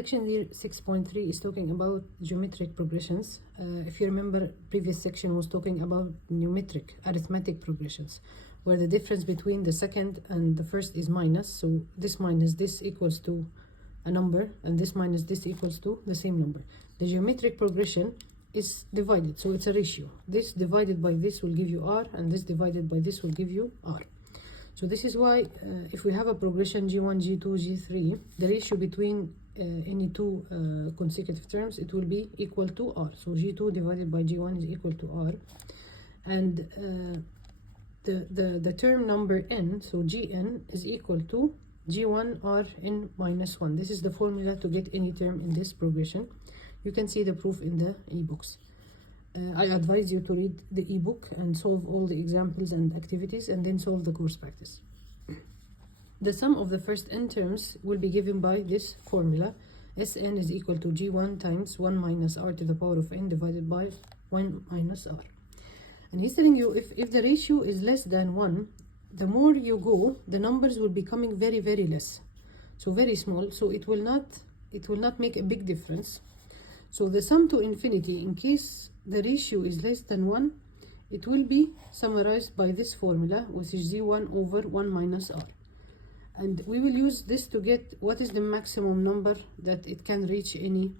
Section 6.3 is talking about geometric progressions. If you remember, previous section was talking about numeric arithmetic progressions, where the difference between the second and the first is minus. So this minus this equals to a number, and this minus this equals to the same number. The geometric progression is divided, so it's a ratio. This divided by this will give you r, and this divided by this will give you r. So this is why if we have a progression G1, G2, G3, the ratio between any two consecutive terms, it will be equal to r. So G2 divided by G1 is equal to r. And the term number n, so Gn, is equal to G1 Rn minus 1. This is the formula to get any term in this progression. You can see the proof in the ebooks. I advise you to read the ebook and solve all the examples and activities, and then solve the course practice. The sum of the first n terms will be given by this formula. Sn is equal to G1 times 1 minus r to the power of n divided by 1 minus r. And he's telling you if the ratio is less than 1, the more you go, the numbers will be coming very, very less. So very small, so it will not make a big difference. So the sum to infinity, in case the ratio is less than 1, it will be summarized by this formula, which is G1 over 1 minus r. And we will use this to get what is the maximum number that it can reach any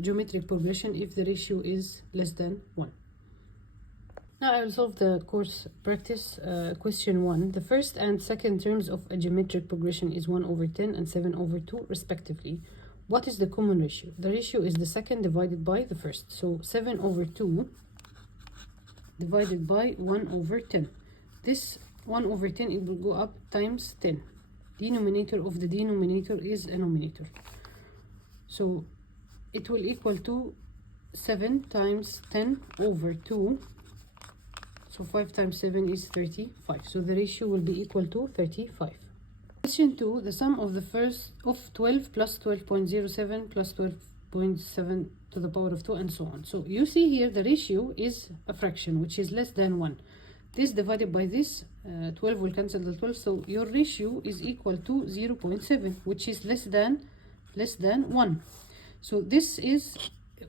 geometric progression if the ratio is less than 1. Now I will solve the course practice. Question 1. The first and second terms of a geometric progression is 1 over 10 and 7 over 2 respectively. What is the common ratio? The ratio is the second divided by the first. So 7 over 2 divided by 1 over 10. This 1 over 10, it will go up times 10. Denominator of the denominator is a numerator. So it will equal to 7 times 10 over 2. So 5 times 7 is 35. So the ratio will be equal to 35. Question 2, the sum of the first of 12 plus 12.07 plus 12.7 to the power of 2 and so on. So you see here the ratio is a fraction which is less than 1. This divided by this, 12 will cancel the 12, so your ratio is equal to 0.7, which is less than 1. So this is,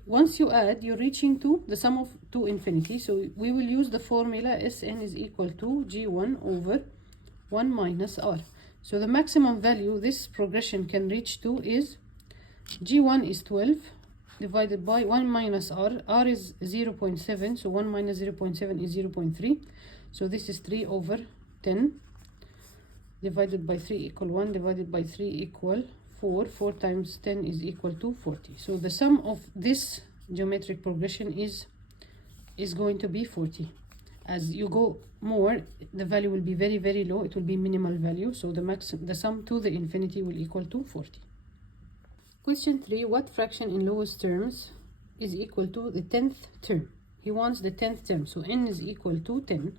once you add, you're reaching to the sum of to infinity. So we will use the formula Sn is equal to G1 over 1 minus r. So the maximum value this progression can reach to is G1 is 12 divided by 1 minus r. R is 0.7, so 1 minus 0.7 is 0.3. So this is 3 over 10 divided by 3 equal 1, divided by 3 equal 4. 4 times 10 is equal to 40. So the sum of this geometric progression is going to be 40. As you go more, the value will be very, very low. It will be minimal value. So the sum to the infinity will equal to 40. Question 3. What fraction in lowest terms is equal to the 10th term? He wants the 10th term. So n is equal to 10.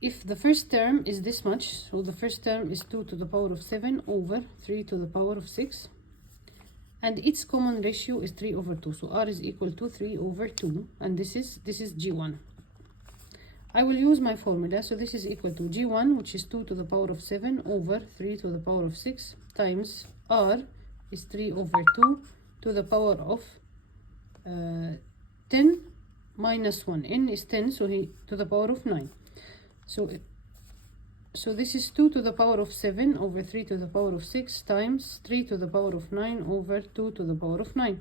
If the first term is this much, so the first term is 2 to the power of 7 over 3 to the power of 6. And its common ratio is 3 over 2. So r is equal to 3 over 2. And this is G1. I will use my formula. So this is equal to G1, which is 2 to the power of 7 over 3 to the power of 6 times r is 3 over 2 to the power of 10 minus 1. N is 10, so to the power of 9. So this is 2 to the power of 7 over 3 to the power of 6 times 3 to the power of 9 over 2 to the power of 9.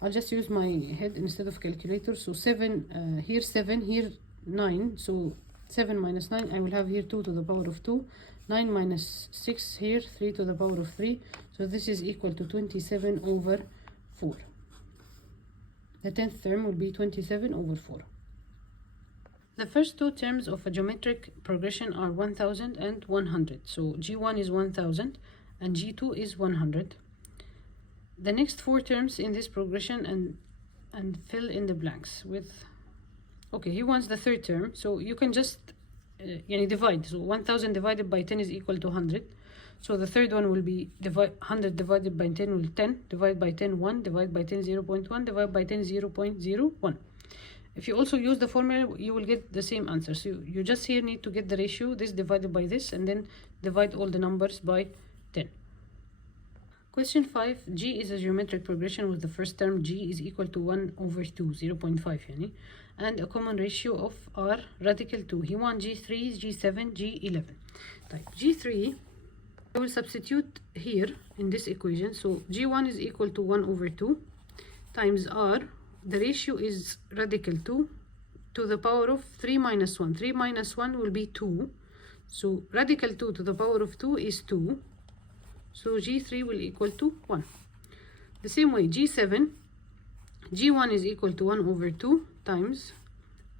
I'll just use my head instead of calculator. So 7, here 7, here 9. So 7 minus 9, I will have here 2 to the power of 2. 9 minus 6 here, 3 to the power of 3. So this is equal to 27 over 4. The 10th term will be 27 over 4. The first two terms of a geometric progression are 1000 and 100. So G1 is 1000 and G2 is 100. The next four terms in this progression and fill in the blanks with, okay, he wants the third term, so you can just divide. So 1000 divided by 10 is equal to 100. So the third one will be 100 divided by 10 will 10, divided by 10 1, divided by 10 0.1, divided by 10 0.01. If you also use the formula, you will get the same answer. So you just here need to get the ratio, this divided by this, and then divide all the numbers by 10. Question 5, G is a geometric progression with the first term G is equal to 1 over 2, 0.5 يعني, and a common ratio of R radical 2. He wants G3, G7, G11. Type G3, I will substitute here in this equation. So G1 is equal to 1 over 2 times R. The ratio is radical 2 to the power of 3 minus 1. 3 minus 1 will be 2. So radical 2 to the power of 2 is 2. So G3 will equal to 1. The same way, G7, G1 is equal to 1 over 2 times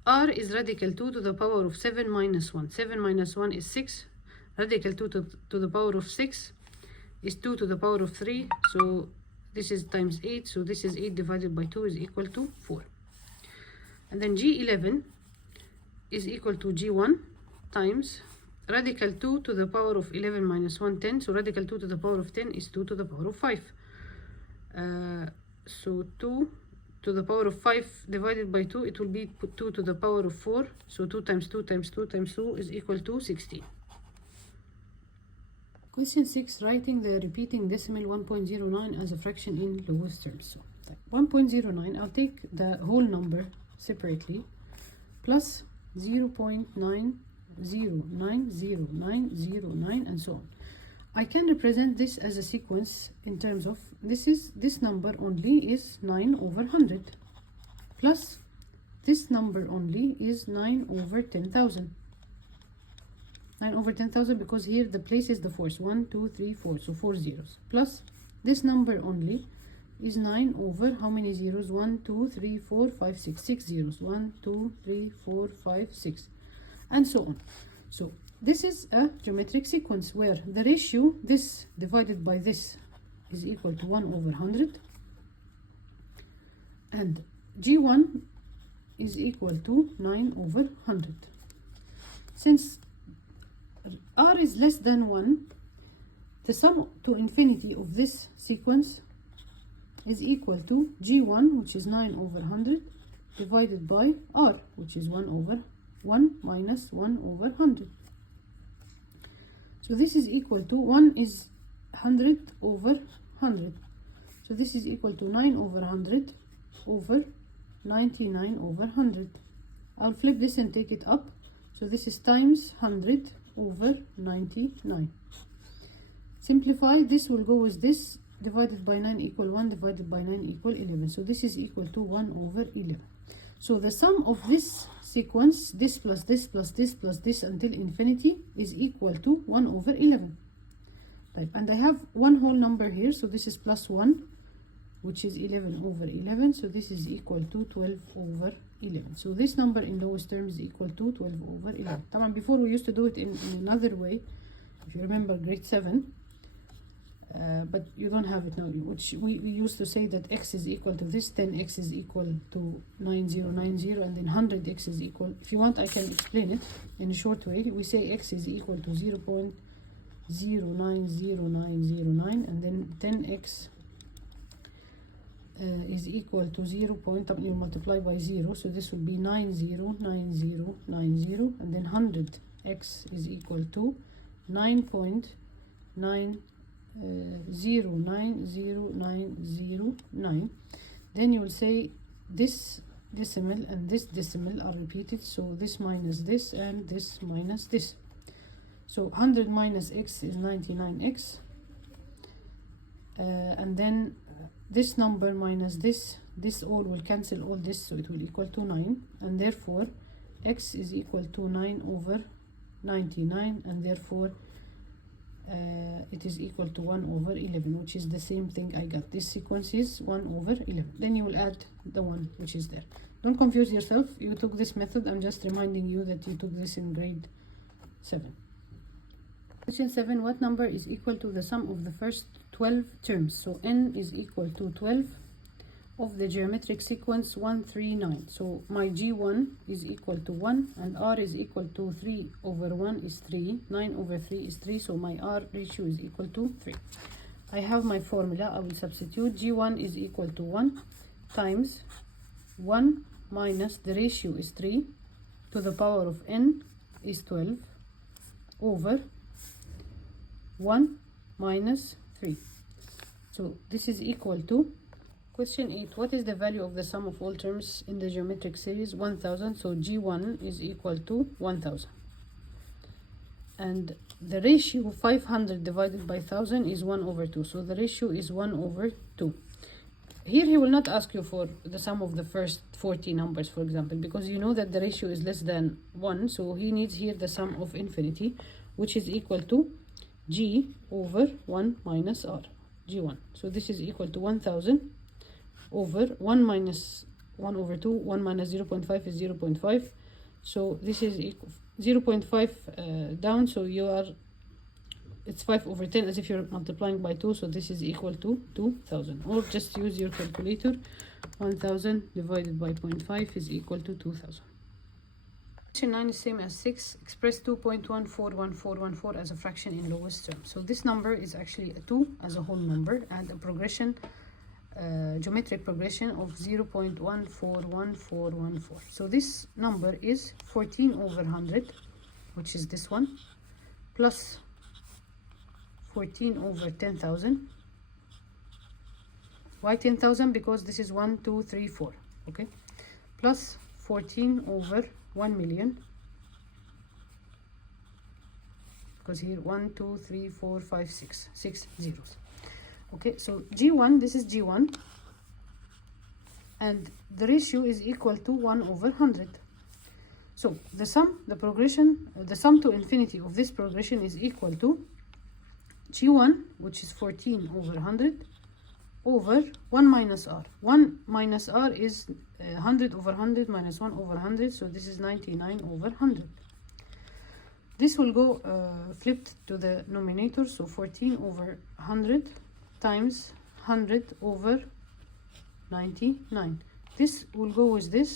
R is radical 2 to the power of 7 minus 1. 7 minus 1 is 6. Radical 2 to the power of 6 is 2 to the power of 3. So this is times 8. So this is 8 divided by 2 is equal to 4. And then G11 is equal to G1 times radical 2 to the power of 11 minus 1, 10. So radical 2 to the power of 10 is 2 to the power of 5. So 2 to the power of 5 divided by 2, it will be 2 to the power of 4. So 2 times 2 times 2 times 2 is equal to 16. Question 6, writing the repeating decimal 1.09 as a fraction in lowest terms. So 1.09, I'll take the whole number separately, plus 0.90900909 and so on. I can represent this as a sequence in terms of this number only is 9 over 100, plus this number only is 9 over 10,000. 9 over 10,000 because here the place is the fours, 1 2 3 4, so 4 zeros, plus this number only is 9 over how many zeros? 1 2 3 4 5 6, 6 zeros, 1 2 3 4 5 6 and so on. So this is a geometric sequence where the ratio this divided by this is equal to 1 over 100, and G1 is equal to 9 over 100. Since R is less than 1, the sum to infinity of this sequence is equal to G1, which is 9 over 100, divided by R, which is 1 over 1 minus 1 over 100. So this is equal to 1 is 100 over 100. So this is equal to 9 over 100 over 99 over 100. I'll flip this and take it up. So this is times 100 over 99. Simplify, this will go with this, divided by 9 equal 1, divided by 9 equal 11. So this is equal to 1 over 11. So the sum of this sequence, this plus this plus this plus this until infinity, is equal to 1 over 11. Right. And I have one whole number here, so this is plus 1, which is 11 over 11. So this is equal to 12 over 11. So this number in lowest term is equal to 12 over 11. Before we used to do it in another way, if you remember grade 7, but you don't have it now, which we used to say that x is equal to this, 10x is equal to 9090, and then 100x is equal, if you want I can explain it in a short way. We say x is equal to 0.090909, and then 10x is equal to 0. You multiply by 0, so this will be 909090, and then 100x is equal to 9.909009. Then you will say this decimal and this decimal are repeated, so this minus this and this minus this. So 100 minus x is 99x, and then this number minus this all will cancel all this, so it will equal to 9, and therefore x is equal to 9 over 99, and therefore it is equal to 1 over 11, which is the same thing I got. This sequence is 1 over 11. Then you will add the one which is there. Don't confuse yourself. You took this method. I'm just reminding you that you took this in grade 7. Question 7. What number is equal to the sum of the first 12 terms? So n is equal to 12 of the geometric sequence 1 3 9. So my G1 is equal to 1, and R is equal to 3 over 1 is 3, 9 over 3 is 3, so my R ratio is equal to 3. I have my formula. I will substitute. G1 is equal to 1 times 1 minus the ratio is 3 to the power of n is 12 over 1 minus 3. So this is equal to question 8. What is the value of the sum of all terms in the geometric series? 1000. So G1 is equal to 1000. And the ratio 500 divided by 1000 is 1/2. So the ratio is 1/2. Here he will not ask you for the sum of the first 40 numbers, for example, because you know that the ratio is less than 1. So he needs here the sum of infinity, which is equal to G over 1 minus R, G1. So this is equal to 1000 over 1 minus 1/2. 1 minus 0.5 is 0.5. So this is equal 0.5 down, so it's 5/10 as if you're multiplying by 2. So this is equal to 2000, or just use your calculator. 1000 divided by 0.5 is equal to 2000. Question 9 is same as 6. Express 2.141414 as a fraction in lowest term. So this number is actually a 2 as a whole number, and a progression, geometric progression of 0.141414. So this number is 14/100, which is this one, plus 14/10,000. Why 10,000? Because this is 1, 2, 3, 4. Okay, plus 14/1,000,000, because here 1, 2, 3, 4, 5, 6 zeros. Okay, so G1, this is G1, and the ratio is equal to 1/100. So the sum, the progression, the sum to infinity of this progression is equal to G1, which is 14/100, over 1 minus R. 1 minus R is 100/100 minus 1/100, so this is 99/100. This will go flipped to the numerator, so 14/100 times 100/99. This will go with this.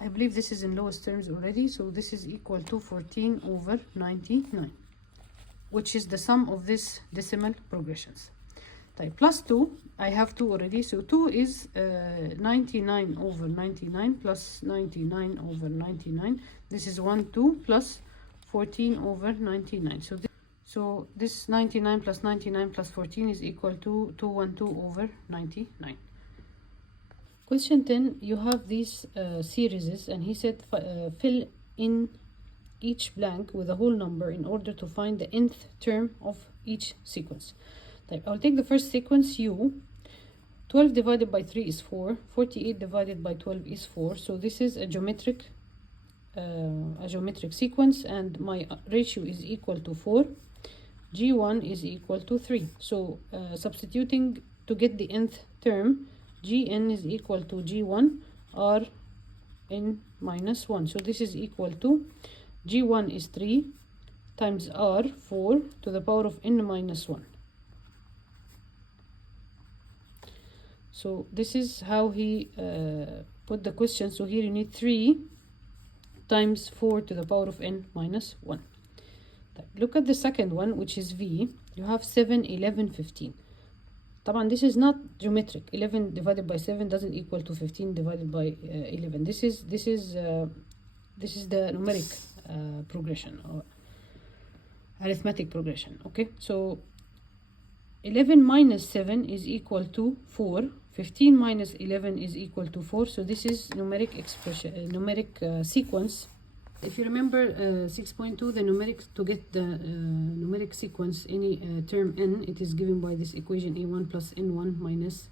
I believe this is in lowest terms already, so this is equal to 14/99, which is the sum of this decimal progressions. Type plus 2, I have 2 already, so 2 is 99/99 plus 99/99. This is 1, 2 plus 14/99. So this 99 plus 99 plus 14 is equal to 212/99. Question 10, you have these series, and he said fill in each blank with a whole number in order to find the nth term of each sequence. I'll take the first sequence, U. 12 divided by 3 is 4. 48 divided by 12 is 4. So this is a geometric sequence, and my ratio is equal to 4. G1 is equal to 3. So substituting to get the nth term, Gn is equal to G1 Rn minus 1. So this is equal to G1 is 3 times R, 4 to the power of n minus 1. So this is how he put the question. So here you need 3 times 4 to the power of n minus 1. Look at the second one, which is V. You have 7, 11, 15. طبعا this is not geometric. 11 divided by 7 doesn't equal to 15 divided by 11. This is the numeric progression, or arithmetic progression. Okay, so 11 minus 7 is equal to 4. 15 minus 11 is equal to 4. So this is numeric expression, numeric sequence. If you remember 6.2, the numeric, to get the numeric sequence, any term n, it is given by this equation a1 plus n1 minus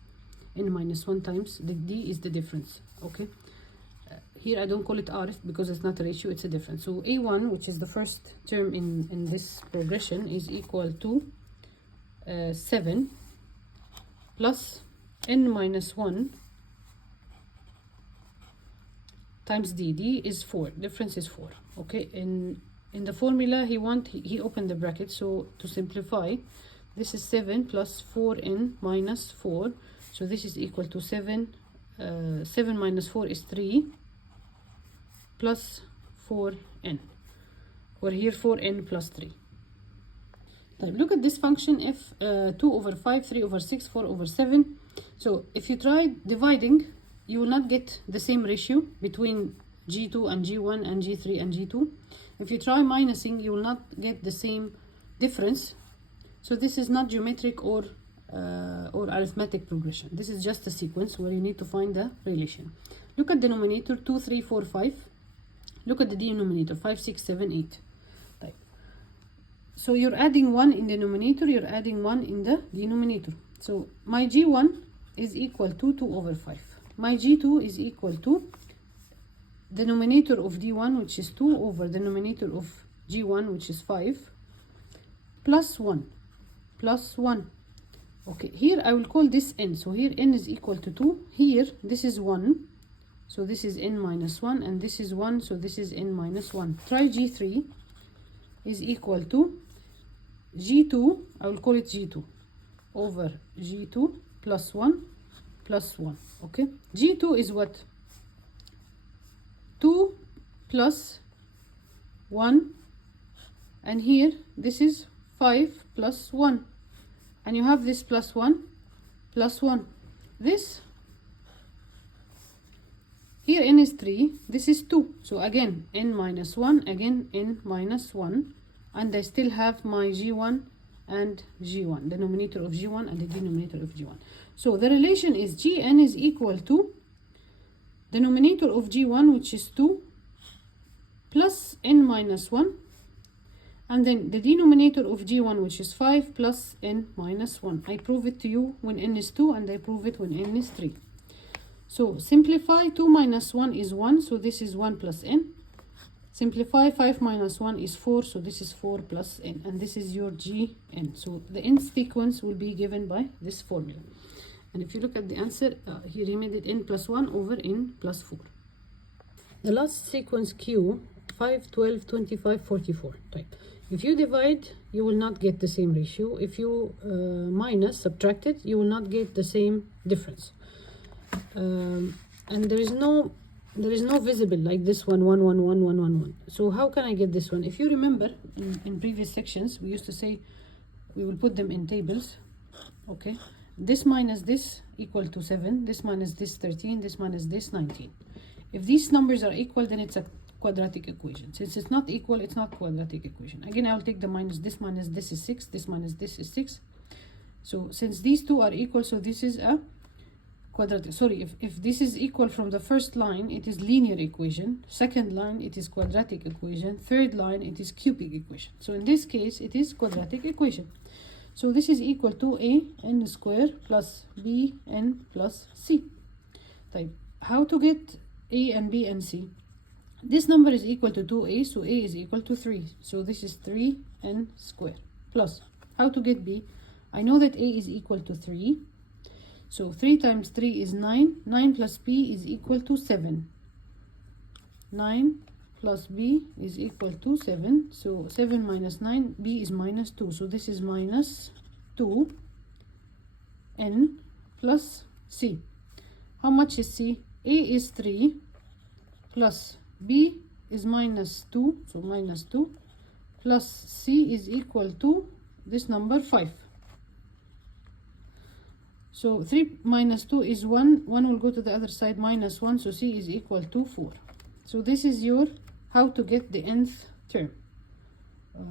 n minus 1 times the d is the difference. Okay, here I don't call it r because it's not a ratio, it's a difference. So a1, which is the first term in this progression, is equal to 7 plus n minus 1 times d. D is 4, difference is 4. Okay, in the formula he opened the bracket, so to simplify, this is 7 plus 4n minus 4, so this is equal to 7 minus 4 is 3 plus 4n, or here 4n plus 3. Look at this function f, 2/5, 3/6, 4/7. So if you try dividing, you will not get the same ratio between G2 and G1 and G3 and G2. If you try minusing, you will not get the same difference. So this is not geometric or arithmetic progression. This is just a sequence where you need to find the relation. Look at the denominator 2, 3, 4, 5. Look at the denominator 5, 6, 7, 8. Right. So you're adding 1 in the numerator, you're adding 1 in the denominator. So my G1 is equal to 2 over 5. My G2 is equal to denominator of D1, which is 2, over denominator of G1, which is 5, plus 1, plus 1. Okay, here I will call this n. So here n is equal to 2. Here this is 1. So this is n minus 1, and this is 1. So this is n minus 1. Try G3 is equal to G2. I will call it G2 over G2 plus 1 plus 1. Okay, G2 is what? 2 plus 1, and here this is 5 plus 1, and you have this plus 1 plus 1. This here n is 3, this is 2. So again n minus 1, again n minus 1, and I still have my G1 and G1, denominator of G1 and the denominator of G1. So the relation is Gn is equal to denominator of G1, which is 2, plus n minus 1, and then the denominator of G1, which is 5, plus n minus 1. I prove it to you when n is 2, and I prove it when n is 3. So simplify, 2 minus 1 is 1, so this is 1 plus n. Simplify, 5 minus 1 is 4, so this is 4 plus n, and this is your Gn. So the n sequence will be given by this formula. And if you look at the answer, here he made it n plus 1 over n plus 4. The last sequence Q, 5, 12, 25, 44 type. If you divide, you will not get the same ratio. If you subtract it, you will not get the same difference. And there is no visible like this one, 1, 1, 1, 1, 1, 1. So how can I get this one? If you remember, in previous sections, we used to say we will put them in tables. Okay, this minus this equal to 7, this minus this 13, this minus this 19. If these numbers are equal, then it's a quadratic equation. Since it's not equal, it's not quadratic equation. Again, I'll take the minus this is 6, this minus this is 6. So since these two are equal, so this is a quadratic. Sorry, if this is equal from the first line, it is linear equation. Second line, it is quadratic equation. Third line, it is cubic equation. So in this case, it is quadratic equation. So this is equal to a n square plus b n plus c. Type. How to get a and b and c? This number is equal to 2a, so a is equal to 3. So this is 3n square plus. How to get b? I know that a is equal to 3. So 3 times 3 is 9. 9 plus b is equal to 7. 9 plus b is equal to 7. So 7 minus 9, b is minus 2. So this is minus 2 n plus c. How much is c? A is 3 plus b is minus 2. So minus 2 plus c is equal to this number 5. So 3 minus 2 is 1. 1 will go to the other side, minus 1. So c is equal to 4. So this is your how to get the nth term.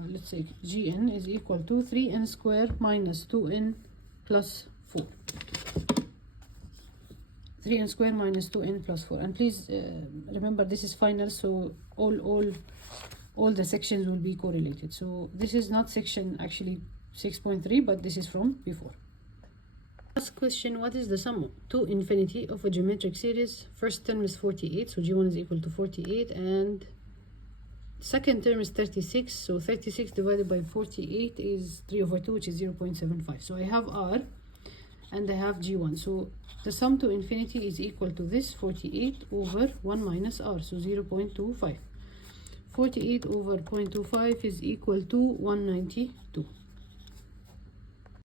Let's say Gn is equal to 3n square minus 2n plus 4. 3n square minus 2n plus 4. And please remember, this is final, so all the sections will be correlated. So this is not section actually 6.3, but this is from before. Last question, what is the sum to infinity of a geometric series? First term is 48, so G1 is equal to 48, and second term is 36, so 36 divided by 48 is 3 over 2, which is 0.75. So I have R and I have G1. So the sum to infinity is equal to this 48 over 1 minus R, so 0.25. 48 over 0.25 is equal to 192.